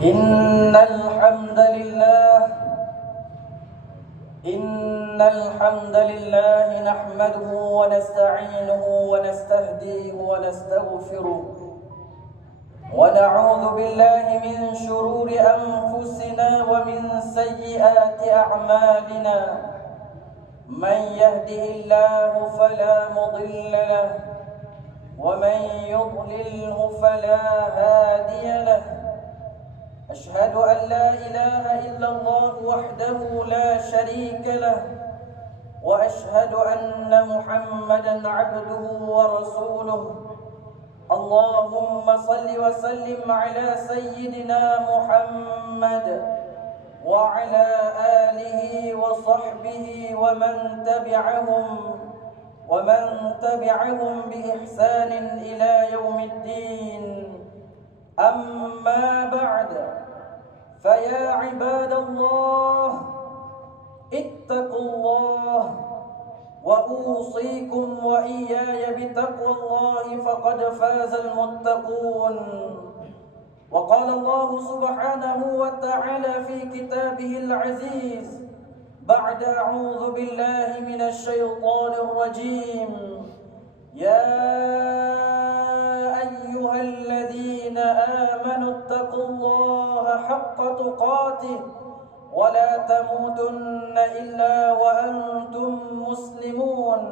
إن الحمد لله إن الحمد لله نحمده ونستعينه ونستهديه ونستغفره ونعوذ بالله من شرور أنفسنا ومن سيئات أعمالنا من يهده الله فلا مضل له ومن يضلله فلا هادي له أشهد أن لا إله إلا الله وحده لا شريك له وأشهد أن محمدا عبده ورسوله اللهم صل وسلم على سيدنا محمد وعلى آله وصحبه ومن تبعهم بإحسان إلى يوم الدين أما بعد فيا عباد الله اتقوا الله وأوصيكم وإياي بتقوى الله فقد فاز المتقون وقال الله سبحانه وتعالى في كتابه العزيز بعد أعوذ بالله من الشيطان الرجيم يا أيها الذين آمنوا اتقوا الله حق تقاته ولا تموتن إلا وأنتم مسلمون.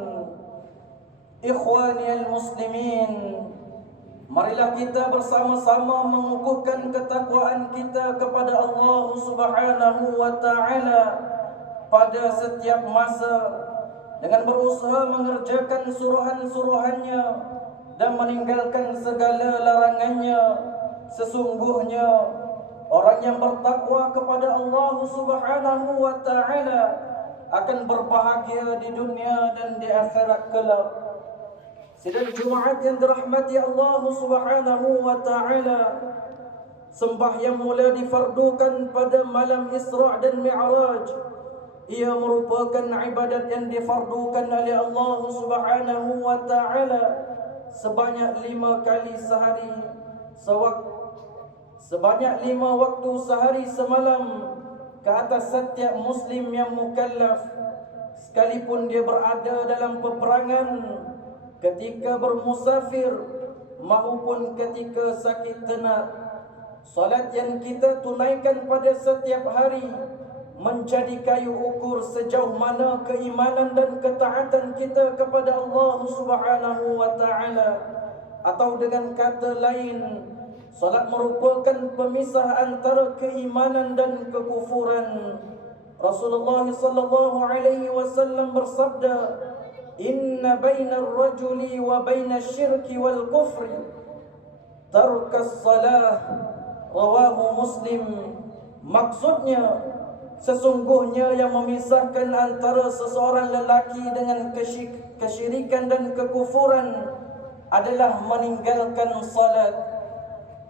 Ikhwani al-muslimin, marilah kita bersama-sama mengukuhkan ketakwaan kita kepada Allah Subhanahu wa taala pada setiap masa dengan berusaha mengerjakan suruhan-suruhannya dan meninggalkan segala larangannya. Sesungguhnya orang yang bertakwa kepada Allah Subhanahu wa taala akan berbahagia di dunia dan di akhirat kelak. Sidang Jumaat yang dirahmati Allah Subhanahu wa taala, sembahyang mula difardukan pada malam Isra' dan Mi'raj. Ia merupakan ibadat yang difardukan oleh Allah Subhanahu wa taala sebanyak 5 kali sehari, sebanyak 5 waktu sehari semalam ke atas setiap muslim yang mukallaf, sekalipun dia berada dalam peperangan, ketika bermusafir maupun ketika sakit tenat. Salat yang kita tunaikan pada setiap hari menjadi kayu ukur sejauh mana keimanan dan ketaatan kita kepada Allah Subhanahu wa taala. Atau dengan kata lain, salat merupakan pemisah antara keimanan dan kekufuran. Rasulullah sallallahu alaihi wasallam bersabda, "Inna bainar rajuli wa bainasy syirki wal kufri tarkas salah." Rawahu Muslim. Maksudnya, sesungguhnya yang memisahkan antara seseorang lelaki dengan kesyirikan dan kekufuran adalah meninggalkan salat.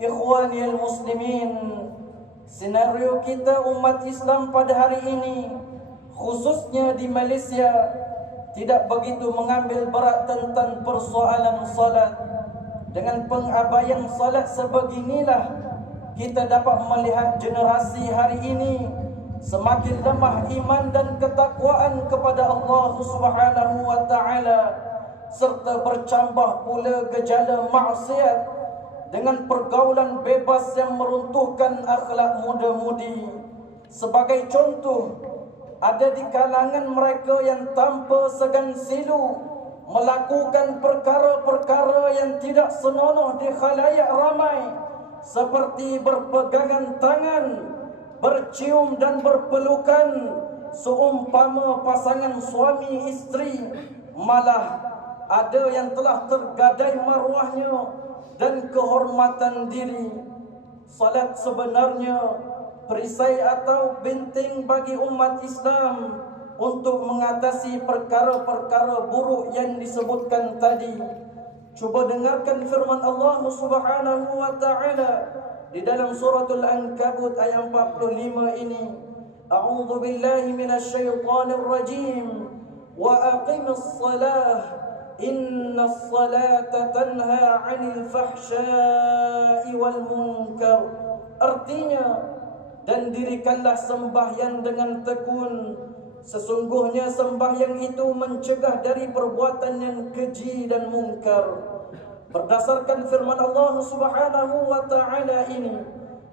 Ikhwani al-muslimin, senario kita umat Islam pada hari ini, khususnya di Malaysia, tidak begitu mengambil berat tentang persoalan salat. Dengan pengabaian salat sebeginilah kita dapat melihat generasi hari ini semakin lemah iman dan ketakwaan kepada Allah Subhanahu wa taala, serta bercambah pula gejala maksiat dengan pergaulan bebas yang meruntuhkan akhlak muda-mudi. Sebagai contoh, ada di kalangan mereka yang tanpa segan silu melakukan perkara-perkara yang tidak senonoh di khalayak ramai, seperti berpegangan tangan, bercium dan berpelukan seumpama pasangan suami isteri. Malah ada yang telah tergadai maruahnya dan kehormatan diri. Salat sebenarnya perisai atau benteng bagi umat Islam untuk mengatasi perkara-perkara buruk yang disebutkan tadi. Cuba dengarkan firman Allah Subhanahu wa taala di dalam suratul Ankabut ayat 45 ini. A'udzu billahi minasy syaithanir rajim. Wa aqimus shalah innas salata tanha 'anil fahsya'i wal munkar Artinya, dan dirikanlah sembahyang dengan tekun. Sesungguhnya sembahyang itu mencegah dari perbuatan yang keji dan mungkar. Berdasarkan firman Allah Subhanahu wa taala ini,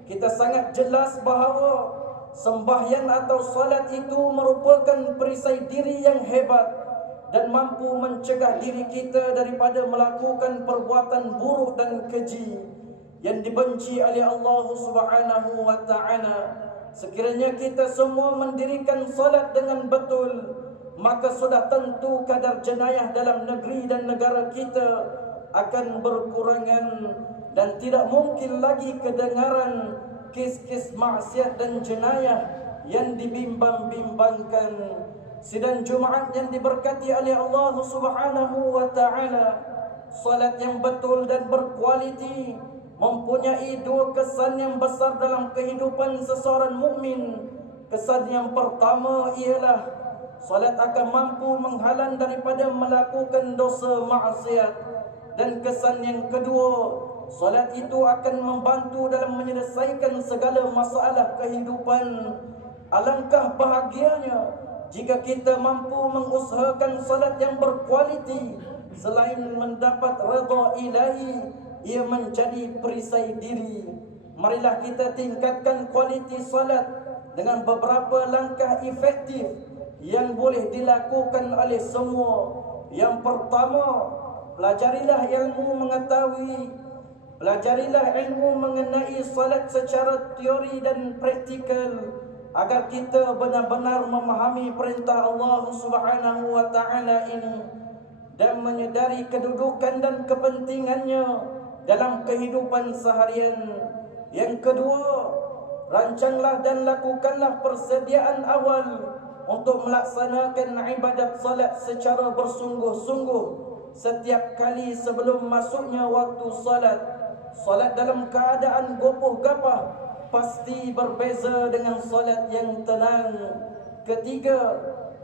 kita sangat jelas bahawa sembahyang atau salat itu merupakan perisai diri yang hebat dan mampu mencegah diri kita daripada melakukan perbuatan buruk dan keji yang dibenci oleh Allah Subhanahu wa taala. Sekiranya kita semua mendirikan salat dengan betul, maka sudah tentu kadar jenayah dalam negeri dan negara kita akan berkurangan dan tidak mungkin lagi kedengaran kes-kes maksiat dan jenayah yang dibimbang-bimbangkan. Sidang Jumaat yang diberkati oleh Allah Subhanahu wa taala, salat yang betul dan berkualiti mempunyai dua kesan yang besar dalam kehidupan seseorang mukmin. Kesan yang pertama ialah salat akan mampu menghalang daripada melakukan dosa maksiat, dan kesan yang kedua, salat itu akan membantu dalam menyelesaikan segala masalah kehidupan. Alangkah bahagianya jika kita mampu mengusahakan salat yang berkualiti. Selain mendapat redha ilahi, ia menjadi perisai diri. Marilah kita tingkatkan kualiti salat dengan beberapa langkah efektif yang boleh dilakukan oleh semua. Yang pertama, pelajarilah ilmu mengenai salat secara teori dan praktikal, agar kita benar-benar memahami perintah Allah Subhanahu wa taala ini dan menyedari kedudukan dan kepentingannya dalam kehidupan seharian. Yang kedua, rancanglah dan lakukanlah persediaan awal untuk melaksanakan ibadat salat secara bersungguh-sungguh setiap kali sebelum masuknya waktu salat. Salat dalam keadaan gopoh gapah pasti berbeza dengan salat yang tenang. Ketiga,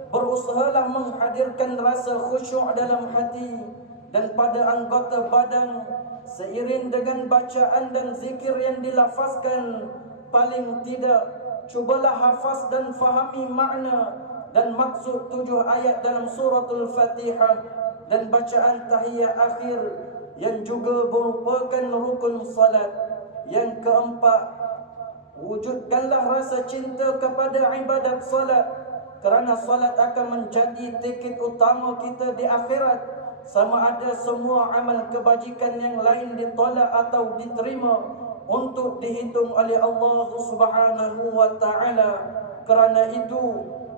berusahalah menghadirkan rasa khusyuk dalam hati dan pada anggota badan seiring dengan bacaan dan zikir yang dilafazkan. Paling tidak, cubalah hafaz dan fahami makna dan maksud 7 ayat dalam suratul Fatihah dan bacaan tahiyat akhir yang juga merupakan rukun salat. Yang keempat, wujudkanlah rasa cinta kepada ibadat salat, kerana salat akan menjadi tiket utama kita di akhirat. Sama ada semua amal kebajikan yang lain ditolak atau diterima untuk dihitung oleh Allah Subhanahu wa taala. Kerana itu,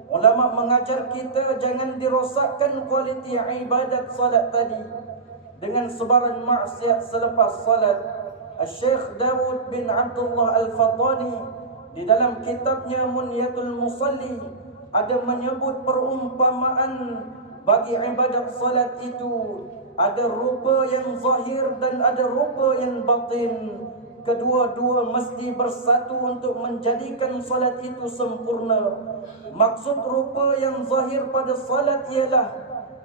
ulama mengajar kita jangan dirosakkan kualiti ibadat salat tadi dengan sebaran maksiat selepas salat. Syekh Dawud bin Abdullah Al-Fatani di dalam kitabnya Munyatul Musalli ada menyebut perumpamaan bagi ibadat salat itu. Ada rupa yang zahir dan ada rupa yang batin. Kedua-dua mesti bersatu untuk menjadikan salat itu sempurna. Maksud rupa yang zahir pada salat ialah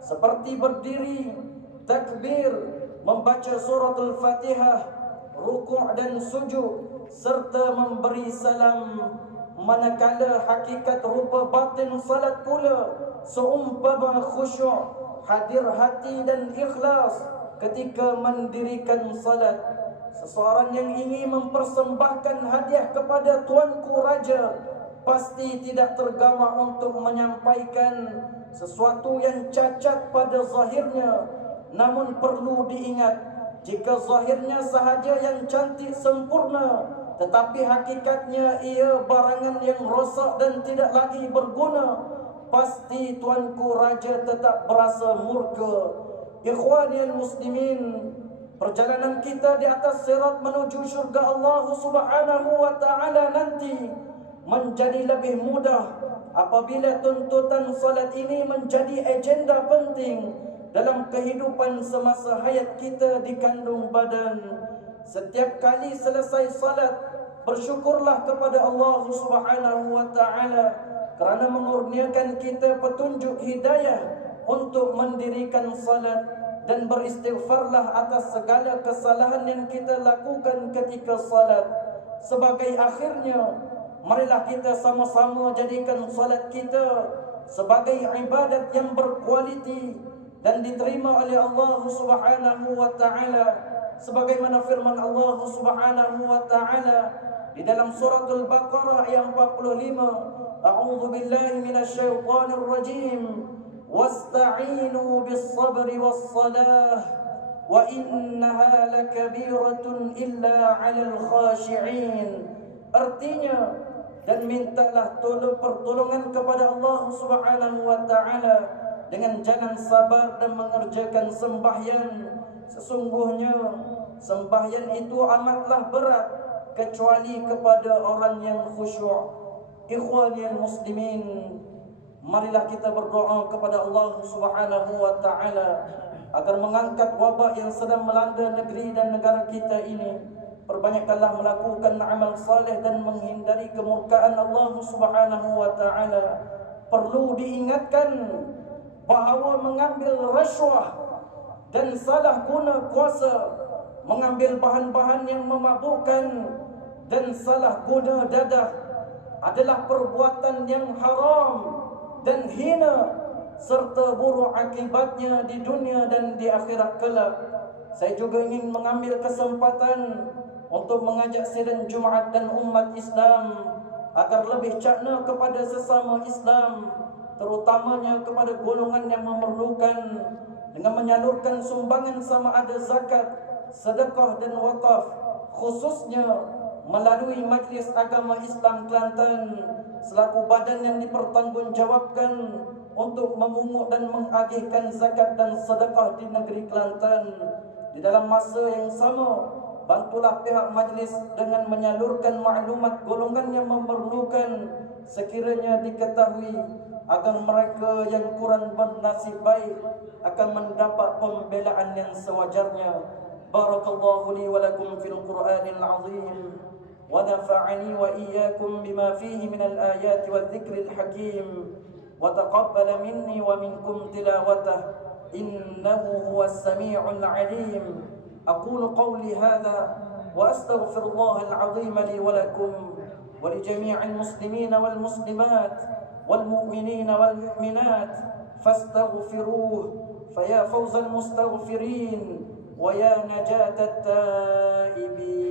seperti berdiri, takbir, membaca suratul Fatihah, rukuk dan sujud serta memberi salam. Manakala hakikat rupa batin salat pula seumpama khusyuk, hadir hati dan ikhlas ketika mendirikan salat. Seseorang yang ingin mempersembahkan hadiah kepada tuanku raja pasti tidak tergama untuk menyampaikan sesuatu yang cacat pada zahirnya. Namun perlu diingat, jika zahirnya sahaja yang cantik sempurna, tetapi hakikatnya ia barangan yang rosak dan tidak lagi berguna, pasti tuanku raja tetap berasa murka. Ikhwani al-muslimin, perjalanan kita di atas sirat menuju syurga Allah Subhanahu wa taala nanti menjadi lebih mudah apabila tuntutan salat ini menjadi agenda penting dalam kehidupan semasa hayat kita di kandung badan. Setiap kali selesai salat, bersyukurlah kepada Allah Subhanahu wa taala kerana mengurniakan kita petunjuk hidayah untuk mendirikan salat, dan beristighfarlah atas segala kesalahan yang kita lakukan ketika salat. sebagai akhirnya, marilah kita sama-sama jadikan salat kita sebagai ibadat yang berkualiti dan diterima oleh Allah Subhanahu wa taala, sebagaimana firman Allah Subhanahu wa taala di dalam surah Al-Baqarah ayat 45, a'udzu billahi minasyaitonir rajim, wasta'inu bis-sabri was-salah wa innaha lakabiratun illa 'alal khashi'in. Artinya, dan mintalah pertolongan kepada Allah Subhanahu wa taala dengan jangan sabar dan mengerjakan sembahyang. Sesungguhnya sembahyang itu amatlah berat kecuali kepada orang yang khusyuk. Ikhwanil muslimin, marilah kita berdoa kepada Allah Subhanahu wa taala agar mengangkat wabak yang sedang melanda negeri dan negara kita ini. Perbanyakkanlah melakukan amal saleh dan menghindari kemurkaan Allah Subhanahu wa taala. Perlu diingatkan bahawa mengambil rasuah dan salah guna kuasa, mengambil bahan-bahan yang memabukkan dan salah guna dadah adalah perbuatan yang haram dan hina serta buruk akibatnya di dunia dan di akhirat kelak. Saya juga ingin mengambil kesempatan untuk mengajak sidang Jumaat dan umat Islam agar lebih cakna kepada sesama Islam, terutamanya kepada golongan yang memerlukan, dengan menyalurkan sumbangan sama ada zakat, sedekah dan wakaf, khususnya melalui Majlis Agama Islam Kelantan selaku badan yang dipertanggungjawabkan untuk memungut dan mengagihkan zakat dan sedekah di negeri Kelantan. Di dalam masa yang sama, bantulah pihak majlis dengan menyalurkan maklumat golongan yang memerlukan sekiranya diketahui, agar mereka yang kurang bernasib baik akan mendapat pembelaan yang sewajarnya. Barakallahu li wa lakum fil Qur'anil azim wa nafa'ani wa iyyakum bima fihi minal ayati wal dzikril hakim wa taqabbala minni wa minkum tilawatah innahu huwas sami'ul 'alim. أقول قولي هذا وأستغفر الله العظيم لي ولكم ولجميع المسلمين والمسلمات والمؤمنين والمؤمنات فاستغفروه فيا فوز المستغفرين ويا نجاة التائبين.